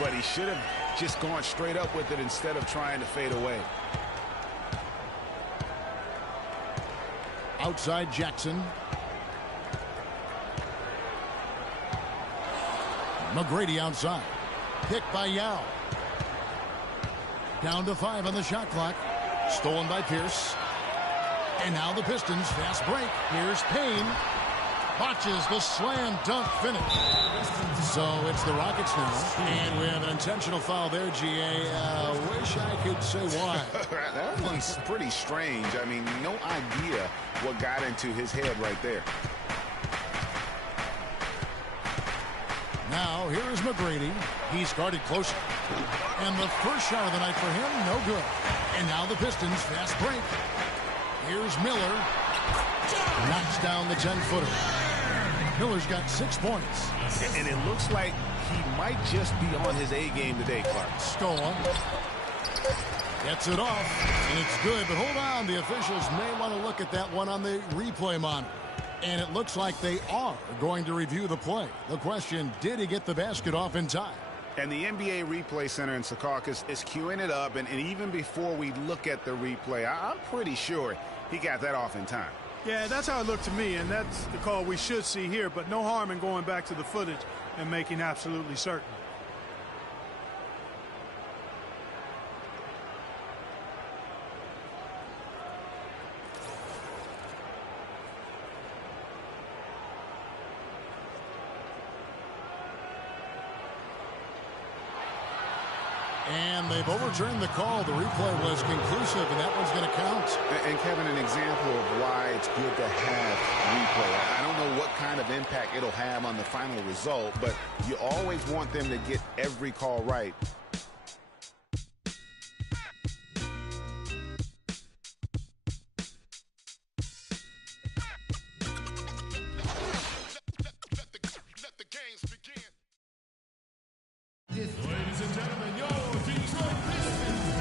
but he should have just gone straight up with it instead of trying to fade away. Outside Jackson. McGrady outside. Picked by Yao. Down to 5 on the shot clock. Stolen by Pierce. And now the Pistons. Fast break. Here's Payne. Botches the slam dunk finish. So it's the Rockets now. And we have an intentional foul there, GA. Wish I could say why. That one's pretty strange. I mean, no idea what got into his head right there. Now, here is McGrady. He's guarded closely. And the first shot of the night for him, no good. And now the Pistons, fast break. Here's Miller. Knocks down the 10-footer. Miller's got 6 points. And it looks like he might just be on his A game today, Clark. Stolen. Gets it off. And it's good, but hold on. The officials may want to look at that one on the replay monitor. And it looks like they are going to review the play. The question, did he get the basket off in time? And the NBA Replay Center in Secaucus is queuing it up. And even before we look at the replay, I'm pretty sure he got that off in time. Yeah, that's how it looked to me, and that's the call we should see here. But no harm in going back to the footage and making absolutely certain. And they've overturned the call. The replay was conclusive, and that one's going to count. And, Kevin, an example of why it's good to have replay. I don't know what kind of impact it'll have on the final result, but you always want them to get every call right.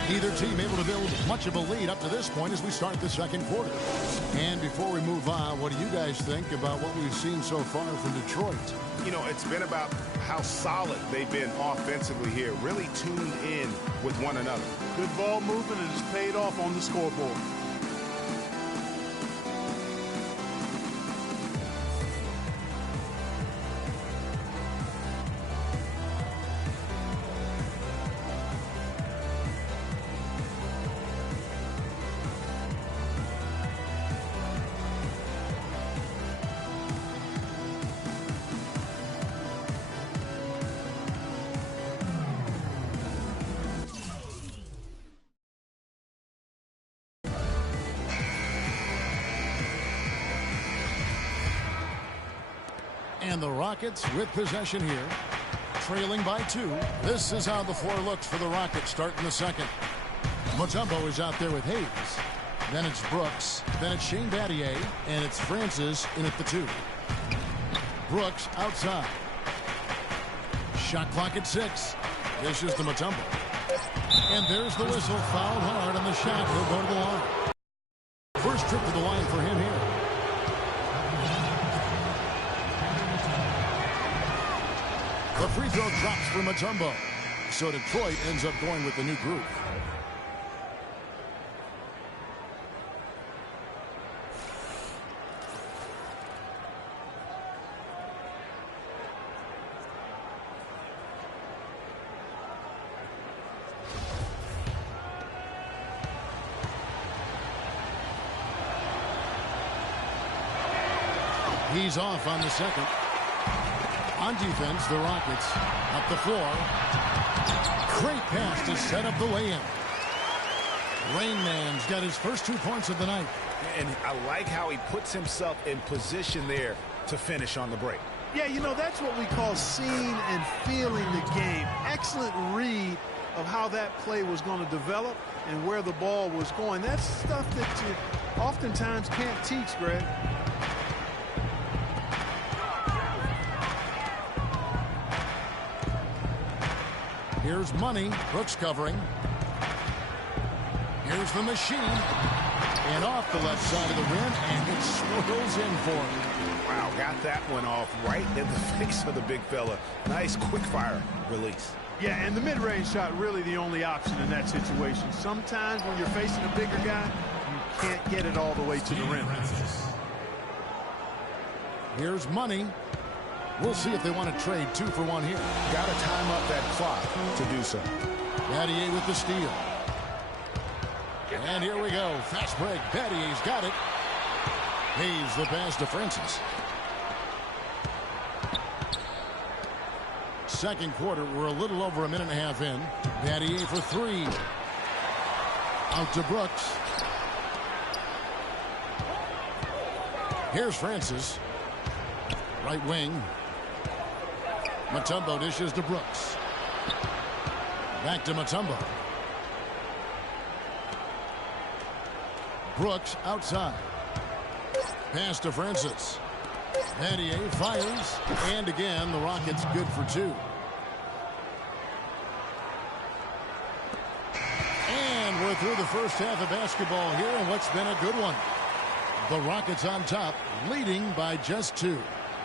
Neither team able to build much of a lead up to this point as we start the second quarter. And before we move on, what do you guys think about what we've seen so far from Detroit? You know, it's been about how solid they've been offensively here, really tuned in with one another. Good ball movement, and it's paid off on the scoreboard. And the Rockets with possession here, trailing by 2. This is how the floor looks for the Rockets starting the second. Mutombo is out there with Hayes. Then it's Brooks. Then it's Shane Battier. And it's Francis in at the 2. Brooks outside. Shot clock at 6. This is the Mutombo. And there's the whistle. Fouled hard on the shot. He'll go to the line. First trip to the line for him here. The free throw drops for Mutombo. So Detroit ends up going with the new group. He's off on the second. On defense, the Rockets up the floor. Great pass to set up the lay-in. Rain Man's got his first 2 points of the night. And I like how he puts himself in position there to finish on the break. Yeah, you know, that's what we call seeing and feeling the game. Excellent read of how that play was going to develop and where the ball was going. That's stuff that you oftentimes can't teach, Greg. Here's Money. Brooks covering. Here's the machine. And off the left side of the rim, and it swirls in for him. Wow, got that one off right in the face of the big fella. Nice quick fire release. Yeah, and the mid-range shot really the only option in that situation. Sometimes when you're facing a bigger guy, you can't get it all the way to the rim. Here's money. We'll see if they want to trade 2 for 1 here. Got to time up that clock to do so. Battier with the steal. And here we go. Fast break. Battier's got it. Hayes the pass to Francis. Second quarter, we're a little over a minute and a half in. Battier for 3. Out to Brooks. Here's Francis. Right wing. Mutombo dishes to Brooks. Back to Mutombo. Brooks outside. Pass to Francis. Battier fires. And again, the Rockets good for 2. And we're through the first half of basketball here, and what's been a good one. The Rockets on top, leading by just 2.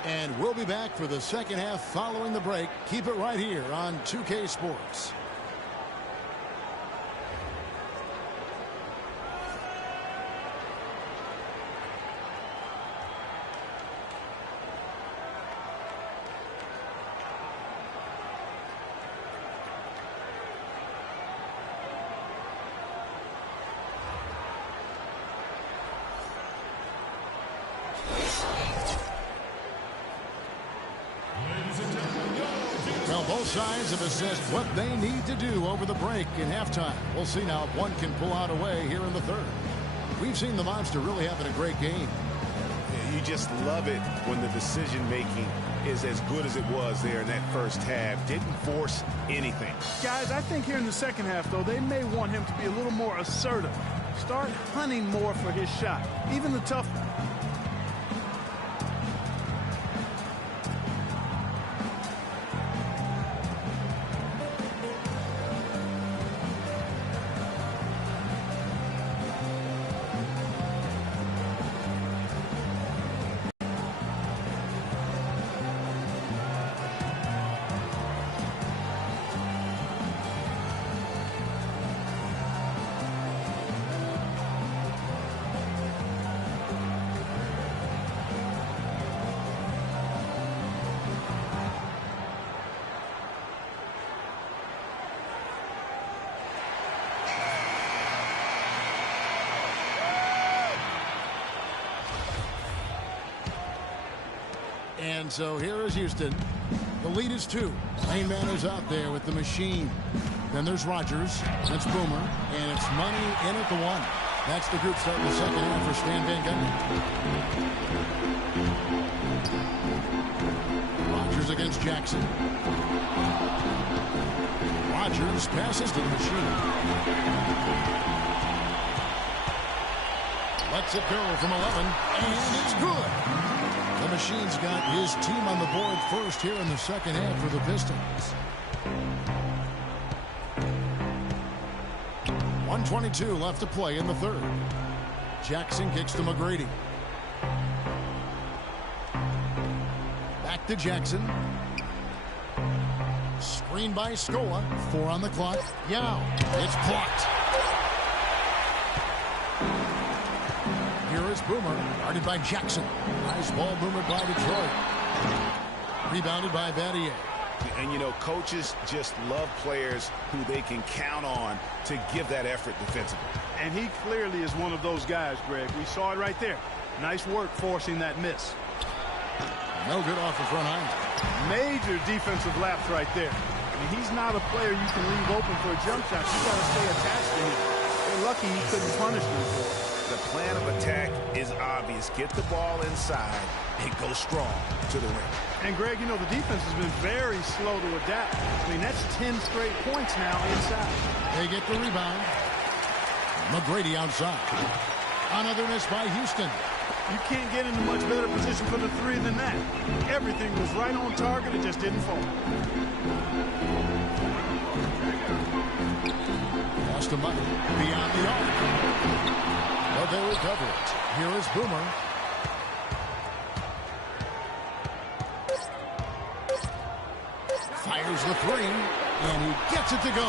And we'll be back for the second half following the break. Keep it right here on 2K Sports. Both sides have assessed what they need to do over the break in halftime. We'll see now if one can pull out a way here in the third. We've seen the Monster really having a great game. You just love it when the decision-making is as good as it was there in that first half. Didn't force anything. Guys, I think here in the second half, though, they may want him to be a little more assertive. Start hunting more for his shot, even the tough one. And so here is Houston. The lead is 2. Main man is out there with the machine. Then there's Rogers. That's Boomer. And it's money in at the 1. That's the group starting the second half for Stan Van Gundy. Rogers against Jackson. Rogers passes to the machine. Lets it go from 11. And it's good. The Machine's got his team on the board first here in the second half for the Pistons. 1:22 left to play in the third. Jackson kicks to McGrady. Back to Jackson. Screen by Scola. 4 on the clock. Yao. It's blocked. Here is Boomer, guarded by Jackson. Nice ball Boomer by Detroit. Rebounded by Battier. And, you know, coaches just love players who they can count on to give that effort defensively. And he clearly is one of those guys, Greg. We saw it right there. Nice work forcing that miss. No good off the front line. Major defensive lapse right there. I mean, he's not a player you can leave open for a jump shot. You got to stay attached to him. They're lucky he couldn't punish them for it. The plan of attack is obvious. Get the ball inside and go strong to the rim. And, Greg, you know, the defense has been very slow to adapt. I mean, that's 10 straight points now inside. They get the rebound. McGrady outside. Another miss by Houston. You can't get into much better position for the 3 than that. Everything was right on target. It just didn't fall. Lost the money. Beyond the arc. But they recover it. Here is Boomer. Fires the 3. And he gets it to go.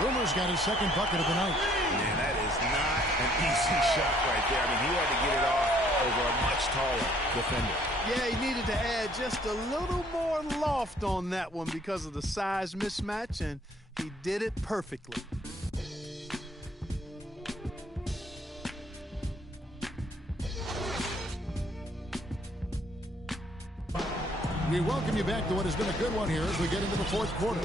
Boomer's got his second bucket of the night. Man, that is not an easy shot right there. I mean, he had to get it off over a much taller defender. Yeah, he needed to add just a little more loft on that one because of the size mismatch, and he did it perfectly. We welcome you back to what has been a good one here as we get into the fourth quarter.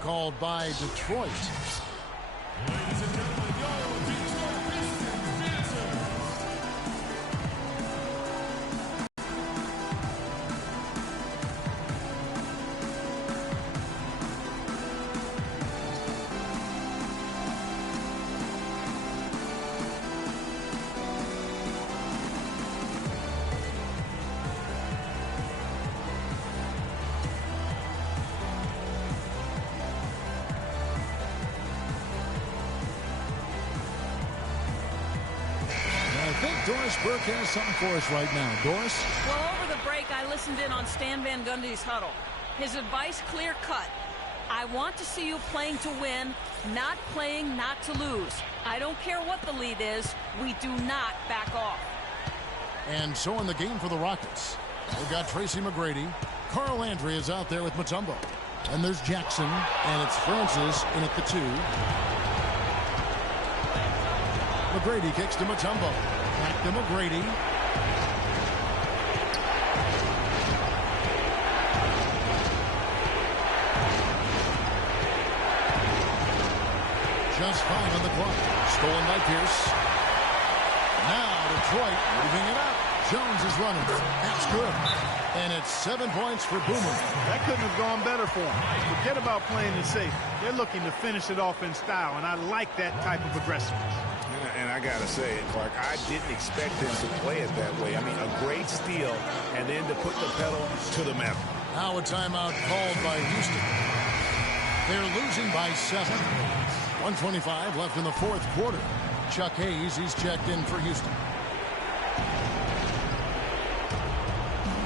Called by Detroit. Ladies and gentlemen, your Detroit Pistons. Doris Burke has something for us right now. Doris? Well, over the break, I listened in on Stan Van Gundy's huddle. His advice clear-cut. I want to see you playing to win, not playing not to lose. I don't care what the lead is. We do not back off. And so in the game for the Rockets, we've got Tracy McGrady. Carl Landry is out there with Mutombo. And there's Jackson, and it's Francis in at the 2. McGrady kicks to Mutombo. Back to McGrady. Just 5 on the clock. Stolen by Pierce. Now Detroit moving it up. Jones is running. That's good. And it's 7 points for Boomer. That couldn't have gone better for him. Forget about playing it safe. They're looking to finish it off in style, and I like that type of aggressiveness. And I got to say it, Clark, I didn't expect them to play it that way. I mean, a great steal, and then to put the pedal to the metal. Now a timeout called by Houston. They're losing by 7. 1:25 left in the fourth quarter. Chuck Hayes, he's checked in for Houston.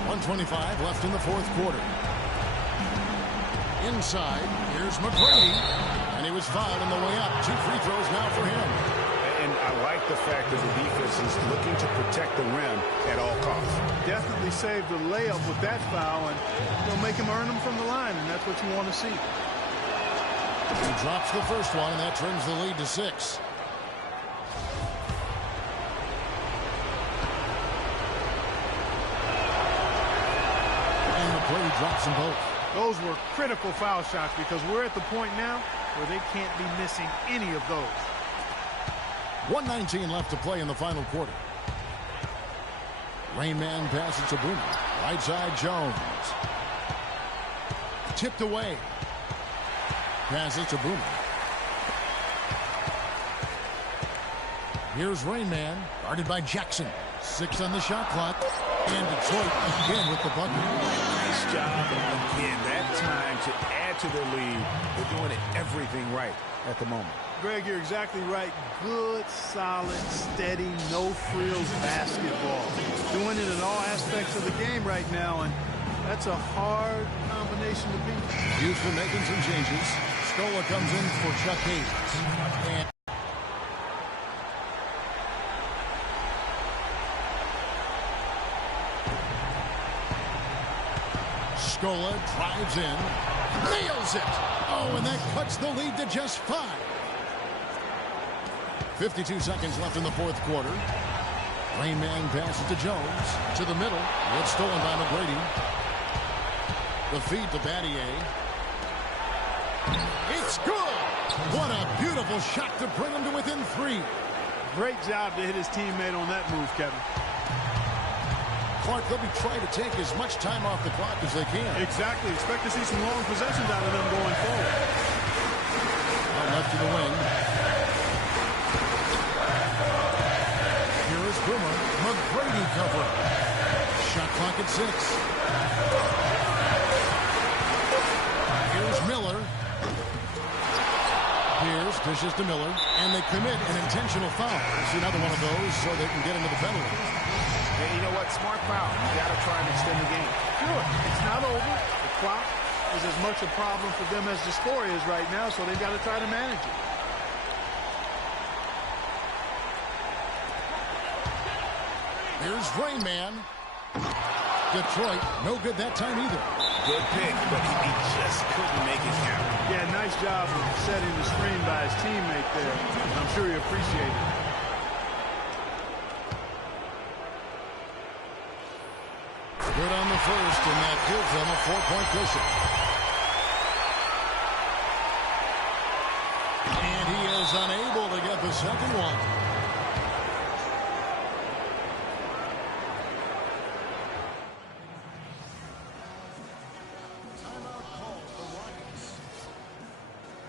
1:25 left in the fourth quarter. Inside, here's McGrady, and he was fouled on the way up. 2 free throws now for him. And I like the fact that the defense is looking to protect the rim at all costs. Definitely saved the layup with that foul, and they'll make him earn them from the line, and that's what you want to see. He drops the first one, and that trims the lead to 6. And McGrady drops them both. Those were critical foul shots because we're at the point now where they can't be missing any of those. 1:19 left to play in the final quarter. Rain Man passes to Boomer. Right side Jones. Tipped away. Passes to Boomer. Here's Rain Man, guarded by Jackson. 6 on the shot clock. And Detroit again with the bucket. Nice job again. That time to add to their lead. They're doing everything right at the moment. Greg, you're exactly right. Good, solid, steady, no-frills basketball. Doing it in all aspects of the game right now, and that's a hard combination to beat. Houston making some changes. Scola comes in for Chuck Hayes. And Scola drives in. Nails it! Oh, and that cuts the lead to just 5. 52 seconds left in the fourth quarter. Rain Man passes to Jones. To the middle. It's stolen by McGrady. The feed to Battier. It's good! What a beautiful shot to bring him to within 3. Great job to hit his teammate on that move, Kevin. Clark, they'll be trying to take as much time off the clock as they can. Exactly. Expect to see some long possessions out of them going forward. Left to the wing. Here is Boomer. McGrady cover. Shot clock at 6. Dishes to Miller, and they commit an intentional foul. It's another one of those so they can get into the penalty. Hey, you know what? Smart foul. You got to try and extend the game. Sure. It's not over. The clock is as much a problem for them as the score is right now, so they've got to try to manage it. Here's Rain Man. Detroit, no good that time either. Good pick, but he just couldn't make it count. Yeah, nice job of setting the screen by his teammate there. I'm sure he appreciated it. Good on the first, and that gives them a 4-point cushion. And he is unable to get the second one. Timeout called the Rockets.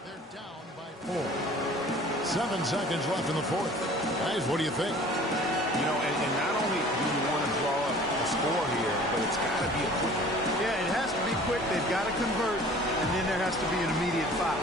They're down by 4. 7 seconds left in the fourth. Guys, what do you think? You know, and not only do you want to draw up a score here, but it's got to be a quick one. Yeah, it has to be quick. They've got to convert, and then there has to be an immediate foul.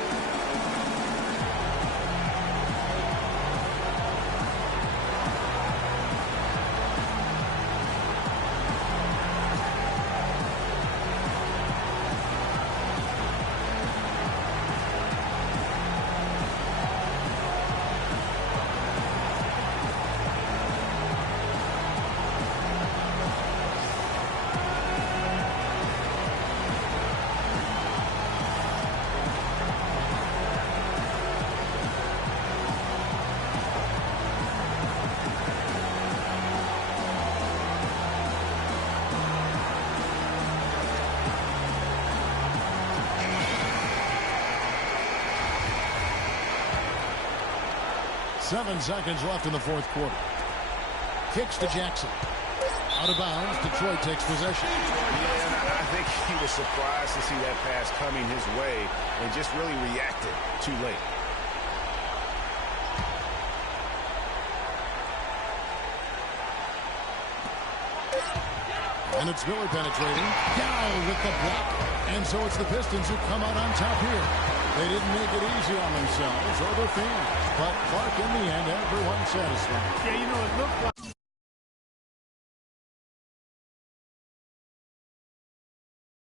Seven seconds left in the fourth quarter. Kicks to Jackson. Out of bounds. Detroit takes possession. Yeah, I think he was surprised to see that pass coming his way and just really reacted too late. And it's Miller penetrating. Down with the block. And so it's the Pistons who come out on top here. They didn't make it easy on themselves or their fans. But Clark, in the end, everyone satisfied. Yeah, you know, it looked like